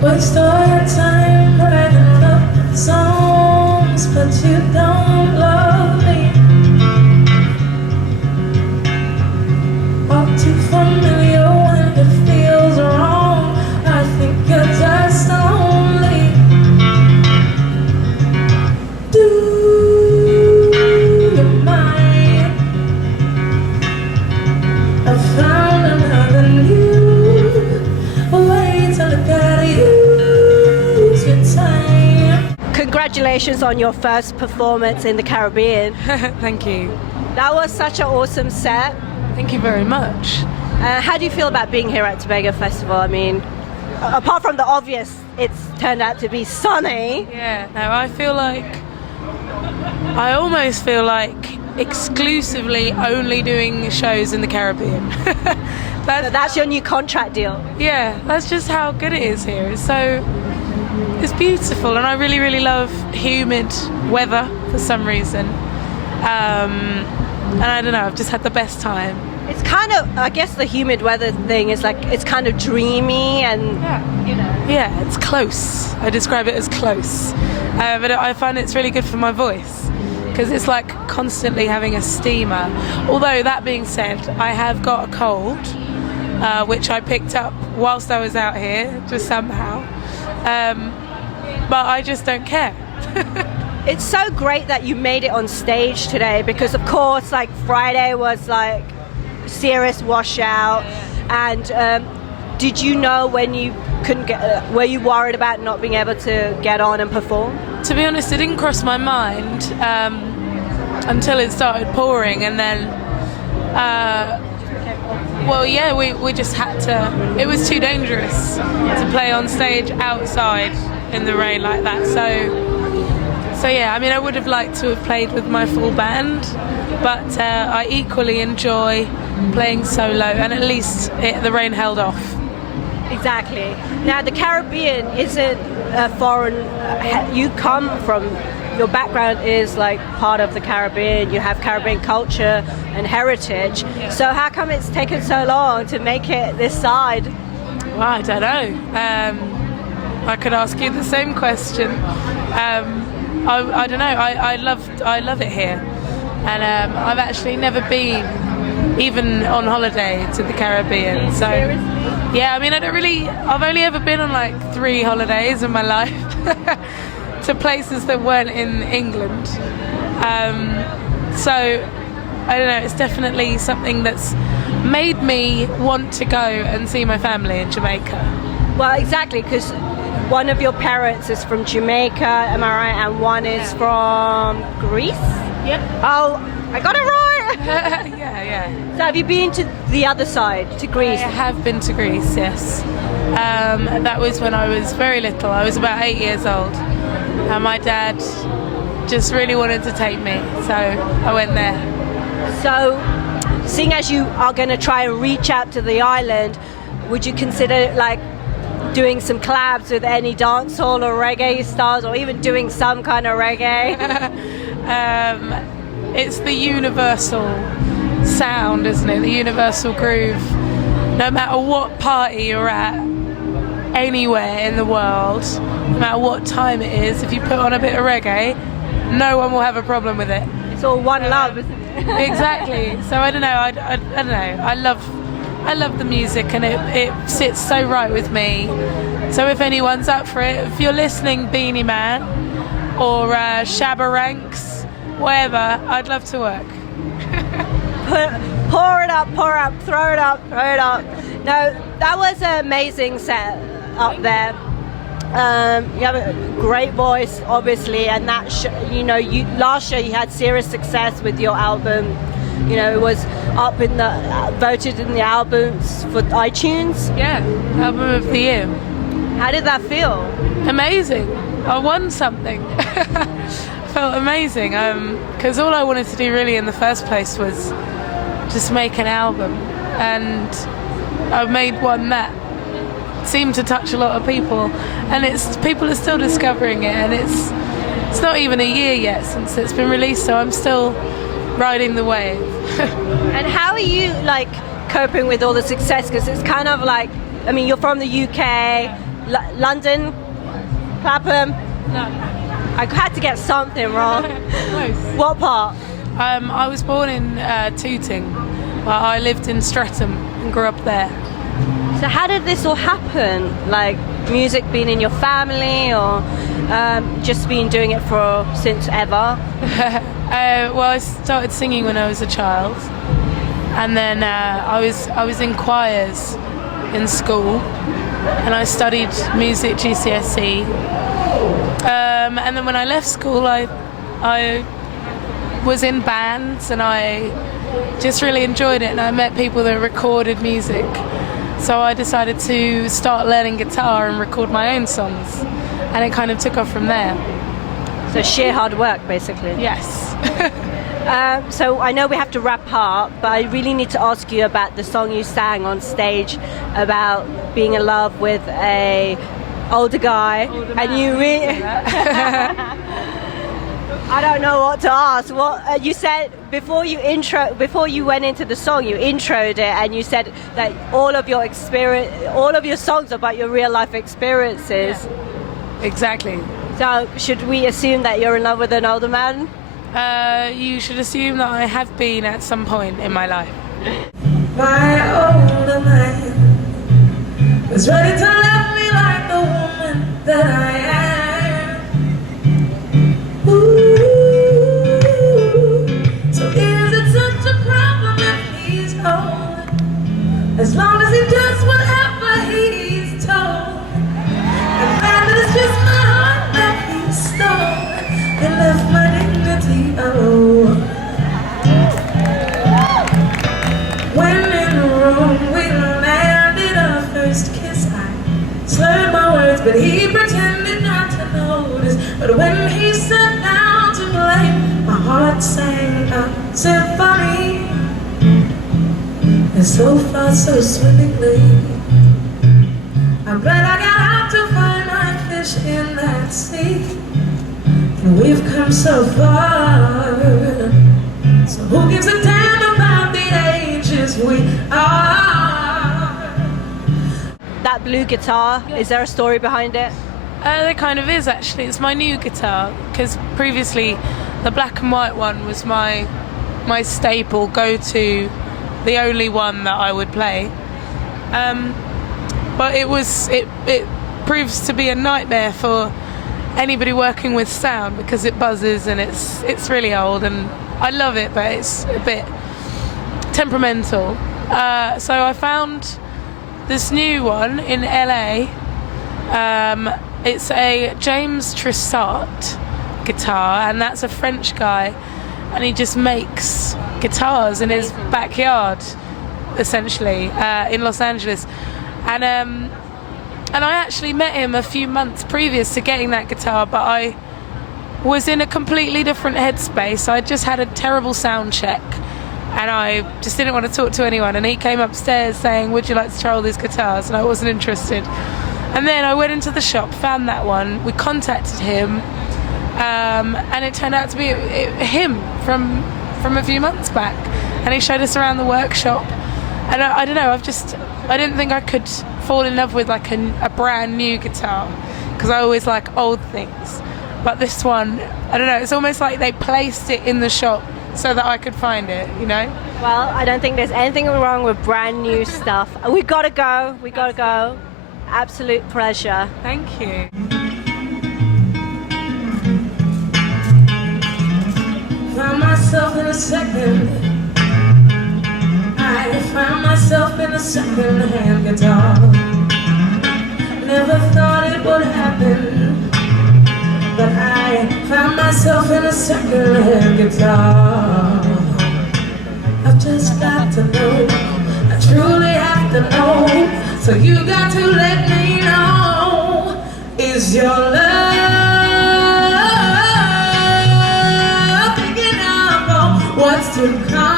Waste all your time writing love songs, but you don't love me. All too familiar when it feels wrong. I think you're just lonely. Do you mind? I found another new way to look at you. Congratulations on your first performance in the Caribbean. Thank you. That was such an awesome set. Thank you very much. How do you feel about being here at Tobago Festival? I mean, apart from the obvious, it's turned out to be sunny. Yeah, no, I almost feel like exclusively only doing shows in the Caribbean. So that's your new contract deal. Yeah, that's just how good it is here. It's beautiful, and I really, really love humid weather for some reason. And I don't know, I've just had the best time. It's kind of, I guess the humid weather thing is like, it's kind of dreamy and, you know. Yeah, it's close. I describe it as close. But I find it's really good for my voice, because it's like constantly having a steamer. Although, that being said, I have got a cold, which I picked up whilst I was out here, just somehow. But I just don't care. It's so great that you made it on stage today, because of course, like, Friday was like serious washout. And did you know when you couldn't get, were you worried about not being able to get on and perform? To be honest, it didn't cross my mind until it started pouring, and then well, yeah, we just had to. It was too dangerous to play on stage outside in the rain like that. So yeah, I mean, I would have liked to have played with my full band, but I equally enjoy playing solo, and at least the rain held off. Exactly. Now, the Caribbean isn't a foreign. You come from. Your background is like part of the Caribbean. You have Caribbean culture and heritage. Yeah. So how come it's taken so long to make it this side? Well, I don't know. I could ask you the same question. I don't know. I love it here, and I've actually never been even on holiday to the Caribbean. So yeah, I mean, I've only ever been on like 3 holidays in my life. To places that weren't in England. So I don't know, it's definitely something that's made me want to go and see my family in Jamaica. Well, exactly, because one of your parents is from Jamaica, am I right? And one is from Greece? Yep. Oh, I got it right! Yeah. So have you been to the other side, to Greece? I have been to Greece, yes. That was when I was very little. I was about 8 years old. And my dad just really wanted to take me, so I went there. So, seeing as you are going to try and reach out to the island, would you consider like doing some collabs with any dancehall or reggae stars, or even doing some kind of reggae? It's the universal sound, isn't it? The universal groove. No matter what party you're at, anywhere in the world, no matter what time it is, if you put on a bit of reggae, no one will have a problem with it. It's all one love, isn't it? Exactly. So I don't know. I don't know. I love the music, and it sits so right with me. So if anyone's up for it, if you're listening, Beanie Man or Shabba Ranks, whatever, I'd love to work. Pour it up, throw it up. No, that was an amazing set up there. You have a great voice, obviously, and that last year you had serious success with your album. You know, it was up in the voted in the albums for iTunes. Yeah, album of the year. How did that feel? Amazing. I won something. Felt amazing. Because all I wanted to do really in the first place was just make an album, and I made one that seemed to touch a lot of people, and people are still discovering it, and it's not even a year yet since it's been released, so I'm still riding the wave. And how are you like coping with all the success? Because it's kind of like, I mean, you're from the UK, London, Clapham. No. I had to get something wrong. Close. What part? I was born in Tooting, but I lived in Streatham and grew up there. So how did this all happen? Like music being in your family, or just been doing it since ever? Well, I started singing when I was a child, and then I was in choirs in school, and I studied music GCSE. And then when I left school, I was in bands, and I just really enjoyed it, and I met people that recorded music. So I decided to start learning guitar and record my own songs, and it kind of took off from there. So sheer hard work, basically. Yes. So I know we have to wrap up, but I really need to ask you about the song you sang on stage about being in love with a older guy, and you really. I don't know what to ask. What you said before you went into the song, you introed it, and you said that all of your songs are about your real life experiences. Yeah. Exactly. So should we assume that you're in love with an older man? You should assume that I have been at some point in my life. My older man was ready to love me like the woman that I am. As long as he does whatever he's told, and that is just my heart that he stole and left my dignity. Oh, when in Rome we landed our first kiss, I slurred my words, but he pretended not to notice. But when he sat down to play, my heart sang a symphony. And so far, so swimmingly. I'm glad I got out to find my fish in that sea. And we've come so far. So who gives a damn about the ages we are? That blue guitar, is there a story behind it? There kind of is, actually. It's my new guitar, because previously the black and white one was my staple go-to, the only one that I would play, but it proves to be a nightmare for anybody working with sound, because it buzzes and it's really old, and I love it, but it's a bit temperamental. So I found this new one in LA. It's a James Trissart guitar, and that's a French guy, and he just makes guitars in his backyard, essentially, in Los Angeles. And I actually met him a few months previous to getting that guitar, but I was in a completely different headspace. I just had a terrible sound check, and I just didn't want to talk to anyone, and he came upstairs saying, would you like to try all these guitars? And I wasn't interested. And then I went into the shop, found that one, we contacted him, and it turned out to be him from a few months back, and he showed us around the workshop, and I don't know, I didn't think I could fall in love with like a brand new guitar, because I always like old things, but this one, I don't know, it's almost like they placed it in the shop so that I could find it, you know? Well, I don't think there's anything wrong with brand new stuff. We gotta go. Absolute pleasure. Thank you. Found myself in a second. I found myself in a second-hand guitar. Never thought it would happen, but I found myself in a second-hand guitar. I've just got to know, I truly have to know. So you got to let me know, is your love picking up on what's to come?